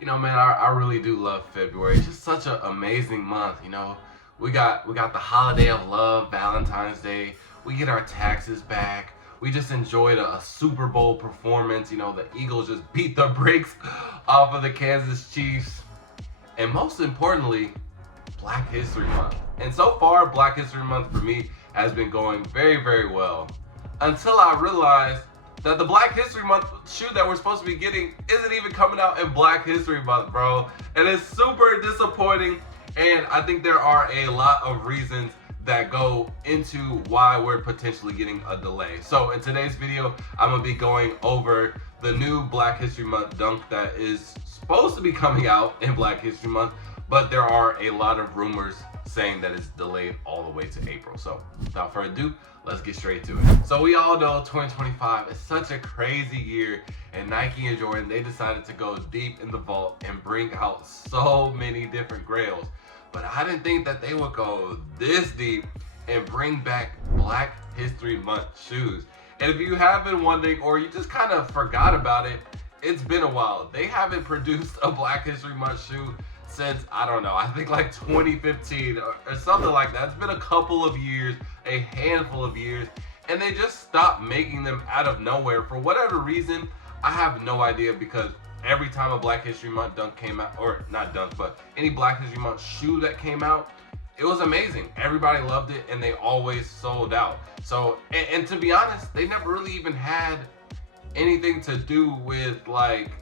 You know, man, I really do love February. It's just such an amazing month. You know, we got the holiday of love, Valentine's Day. We get our taxes back. We just enjoyed a Super Bowl performance. You know, the Eagles just beat the brakes off of the Kansas Chiefs. And most importantly, Black History Month. And so far, Black History Month for me has been going very, very well. Until I realized that the Black History Month shoe that we're supposed to be getting isn't even coming out in Black History Month, bro. And it's super disappointing. And I think there are a lot of reasons that go into why we're potentially getting a delay. So in today's video, I'm gonna be going over the new Black History Month dunk that is supposed to be coming out in Black History Month, but there are a lot of rumors saying that it's delayed all the way to April. So without further ado, let's get straight to it. So we all know 2025 is such a crazy year, and Nike and Jordan, they decided to go deep in the vault and bring out so many different grails. But I didn't think that they would go this deep and bring back Black History Month shoes. And if you have been wondering, or you just kind of forgot about it, it's been a while. They haven't produced a Black History Month shoe since, I don't know, I think like 2015 or something like that. It's been a couple of years, a handful of years, and they just stopped making them out of nowhere. For whatever reason, I have no idea, because every time a Black History Month dunk came out, or not dunk, but any Black History Month shoe that came out, it was amazing. Everybody loved it, and they always sold out. So, and to be honest, they never really even had anything to do with, like,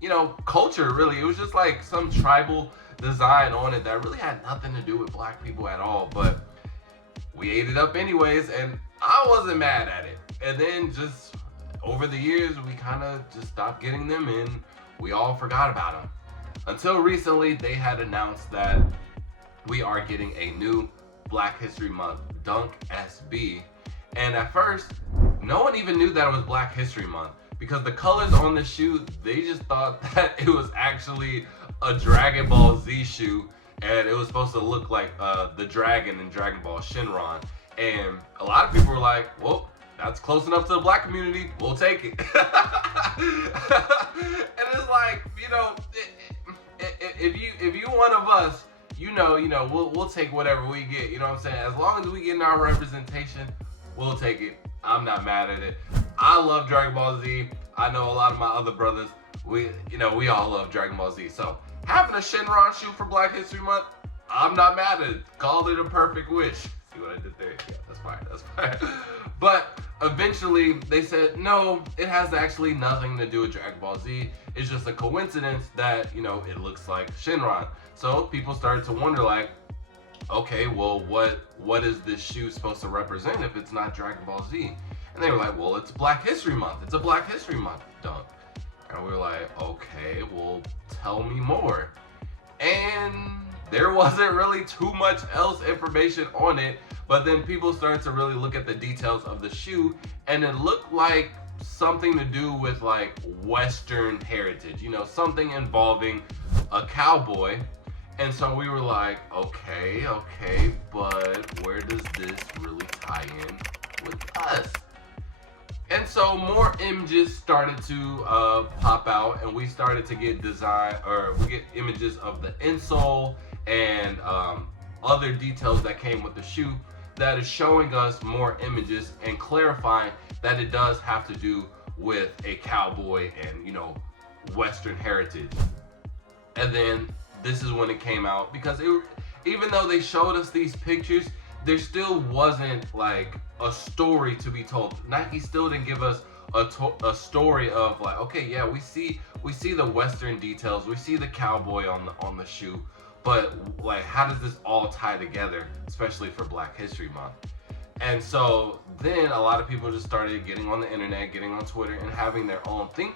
you know, culture, really. It was just like some tribal design on it that really had nothing to do with black people at all. But we ate it up anyways, and I wasn't mad at it. And then just over the years, we kind of just stopped getting them, and we all forgot about them. Until recently, they had announced that we are getting a new Black History Month Dunk SB. And at first, no one even knew that it was Black History Month, because the colors on the shoe, they just thought that it was actually a Dragon Ball Z shoe, and it was supposed to look like the dragon in Dragon Ball Shenron. And a lot of people were like, well, that's close enough to the black community, we'll take it. And it's like, you know, if you one of us, you know, we'll take whatever we get, you know what I'm saying? As long as we get in our representation, we'll take it. I'm not mad at it. I love Dragon Ball Z. I know a lot of my other brothers, we all love Dragon Ball Z. So having a Shenron shoe for Black History Month, I'm not mad at it. Called it a perfect wish. See what I did there? Yeah, that's fine, that's fine. But eventually they said, no, it has actually nothing to do with Dragon Ball Z. It's just a coincidence that, you know, it looks like Shenron. So people started to wonder, like, okay, well, what is this shoe supposed to represent if it's not Dragon Ball Z? And they were like, well, it's Black History Month. It's a Black History Month dunk. And we were like, okay, well, tell me more. And there wasn't really too much else information on it, but then people started to really look at the details of the shoe, and it looked like something to do with, like, Western heritage, you know, something involving a cowboy. And so we were like, okay, but where does this really tie in with us? And so more images started to pop out, and we started to get we get images of the insole and other details that came with the shoe that is showing us more images and clarifying that it does have to do with a cowboy and, you know, Western heritage. And then this is when it came out, because even though they showed us these pictures, there still wasn't like a story to be told. Nike still didn't give us a story of, like, okay, yeah, we see the Western details, we see the cowboy on the shoe, but, like, how does this all tie together, especially for Black History Month? And so then a lot of people just started getting on the internet, getting on Twitter, and having their own think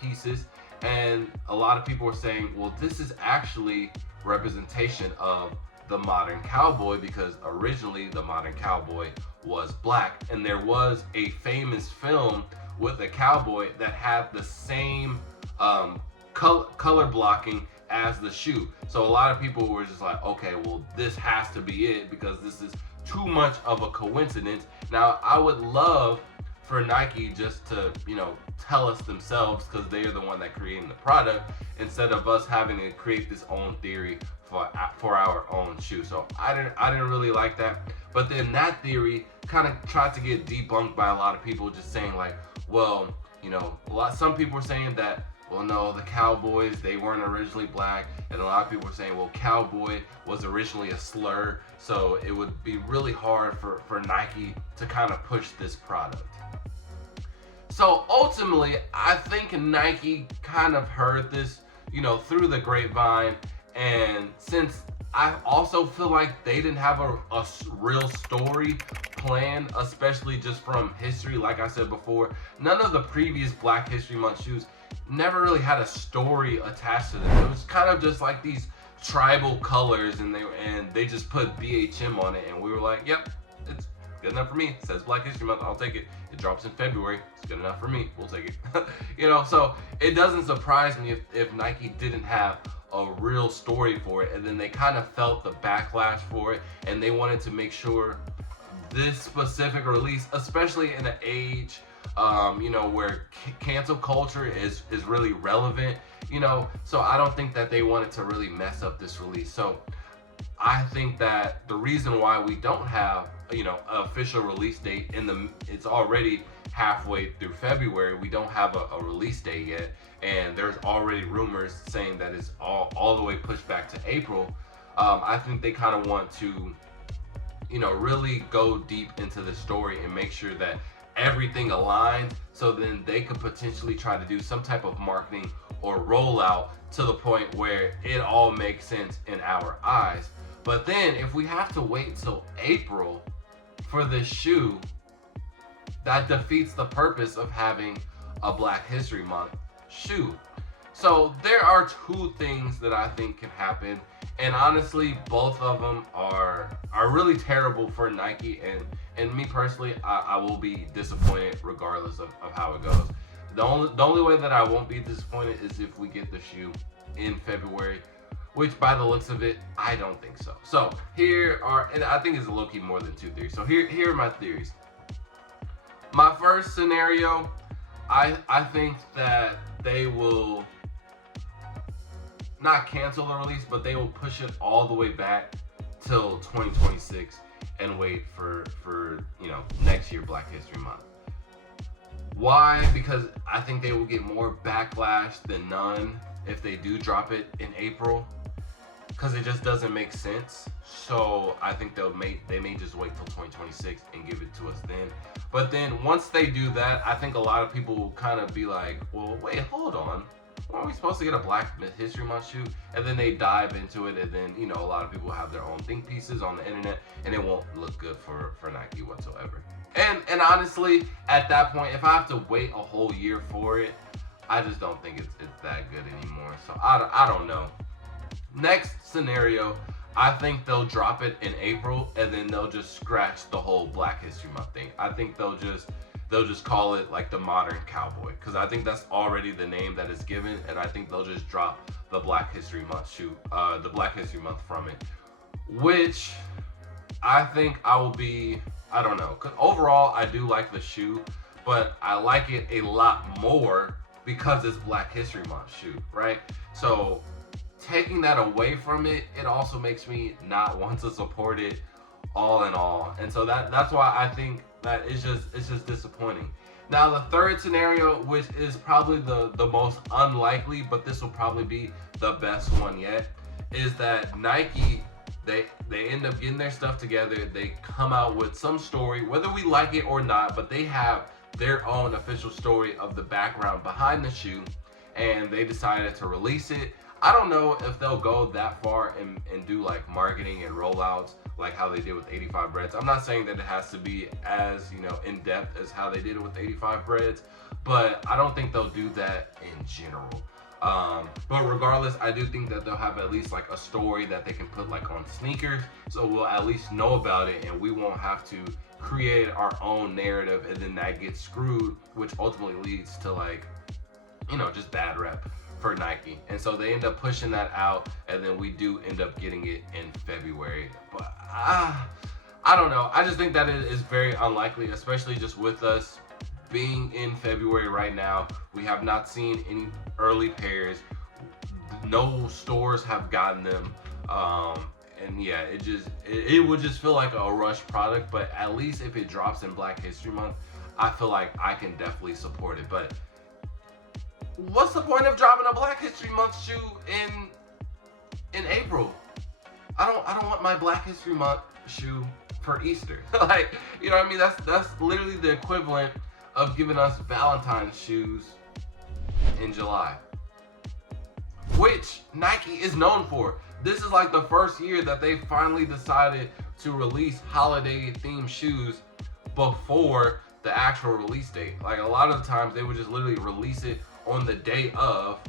pieces. And a lot of people were saying, well, this is actually representation of the modern cowboy, because originally the modern cowboy was black, and there was a famous film with a cowboy that had the same color blocking as the shoe. So a lot of people were just like, okay, well, this has to be it, because this is too much of a coincidence. Now, I would love for Nike just to, tell us themselves, because they are the one that created the product, instead of us having to create this own theory for our own shoe. So I didn't really like that. But then that theory kind of tried to get debunked by a lot of people, just saying like, well, some people were saying that, well, no, the Cowboys, they weren't originally black, and a lot of people were saying, well, cowboy was originally a slur, so it would be really hard for Nike to kind of push this product. So ultimately, I think Nike kind of heard this, through the grapevine, and since I also feel like they didn't have a real story plan, especially just from history, like I said before, none of the previous Black History Month shoes never really had a story attached to them. It was kind of just like these tribal colors, and they just put BHM on it, and we were like, yep, it's good enough for me. It says Black History Month, I'll take it. It drops in February, it's good enough for me, we'll take it. So it doesn't surprise me if Nike didn't have a real story for it, and then they kind of felt the backlash for it, and they wanted to make sure this specific release, especially in an age where cancel culture is really relevant, so I don't think that they wanted to really mess up this release. So I think that the reason why we don't have an official release date it's already halfway through February, we don't have a release date yet, and there's already rumors saying that it's all the way pushed back to April. I think they kind of want to really go deep into the story and make sure that everything aligned, so then they could potentially try to do some type of marketing or rollout to the point where it all makes sense in our eyes. But then if we have to wait till April for this shoe, that defeats the purpose of having a Black History Month shoe. So there are two things that I think can happen, and honestly, both of them are really terrible for Nike, and me personally, I will be disappointed regardless of how it goes. The only way that I won't be disappointed is if we get the shoe in February, which by the looks of it, I don't think so. So and I think it's low-key more than two theories. So here are my theories. My first scenario, I think that they will not cancel the release, but they will push it all the way back till 2026 and wait for next year Black History Month. Why? Because I think they will get more backlash than none if they do drop it in April, because it just doesn't make sense. So I think they may just wait till 2026 and give it to us then. But then once they do that, I think a lot of people will kind of be like, well, wait, hold on. Weren't we supposed to get a Black History Month shoe? And then they dive into it, and then, a lot of people have their own think pieces on the internet, and it won't look good for Nike whatsoever. And honestly, at that point, if I have to wait a whole year for it, I just don't think it's that good anymore. So I don't know. Next scenario, I think they'll drop it in April, and then they'll just scratch the whole Black History Month thing. I think they'll just call it like the modern cowboy, because I think that's already the name that is given, and I think they'll just drop the Black History Month shoe, the Black History Month from it, which I think I don't know, because overall I do like the shoe, but I like it a lot more because it's Black History Month shoe, right? So taking that away from it, it also makes me not want to support it all in all, and so that's why I think that it's just disappointing. Now the third scenario, which is probably the most unlikely, but this will probably be the best one yet, is that Nike, they end up getting their stuff together, they come out with some story, whether we like it or not, but they have their own official story of the background behind the shoe, and they decided to release it. I don't know if they'll go that far and do like marketing and rollouts like how they did with 85 Breads. I'm not saying that it has to be as in depth as how they did it with 85 Breads, but I don't think they'll do that in general. But regardless, I do think that they'll have at least like a story that they can put like on sneakers, so we'll at least know about it, and we won't have to create our own narrative, and then that gets screwed, which ultimately leads to like just bad rep for Nike. And so they end up pushing that out, and then we do end up getting it in February. But I don't know. I just think that it is very unlikely, especially just with us being in February right now, we have not seen any early pairs. No stores have gotten them. And yeah, it would just feel like a rush product. But at least if it drops in Black History Month, I feel like I can definitely support it. But what's the point of dropping a Black History Month shoe in April? I don't want my Black History Month shoe for Easter. Like, you know what I mean? That's literally the equivalent of giving us Valentine's shoes in July, which Nike is known for. This is like the first year that they finally decided to release holiday themed shoes before the actual release date. Like, a lot of the times they would just literally release it on the day of,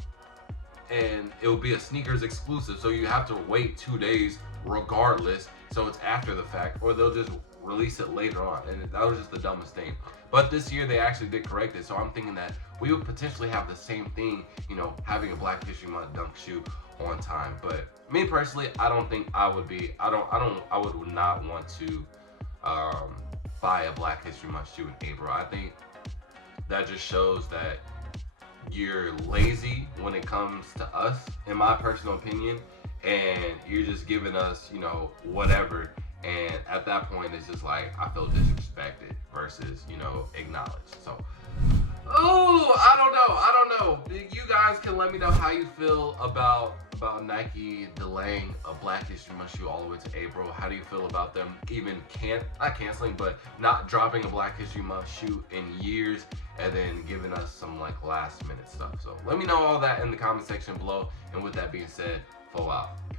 and it will be a sneakers exclusive, so you have to wait 2 days regardless, so it's after the fact, or they'll just release it later on, and that was just the dumbest thing. But this year they actually did correct it, so I'm thinking that we would potentially have the same thing, you know, having a Black History Month dunk shoe on time. But me personally, I don't think I would be, I would not want to buy a Black History Month shoe in April. I think that just shows that you're lazy when it comes to us, in my personal opinion, and you're just giving us, you know, whatever. And at that point, it's just like, I feel disrespected versus, you know, acknowledged. So, oh, I don't know. You guys can let me know how you feel about Nike delaying a Black History Month shoe all the way to April. How do you feel about them even not canceling, but not dropping a Black History Month shoe in years, and then giving us some like last minute stuff? So let me know all that in the comment section below. And with that being said, fall out. Peace.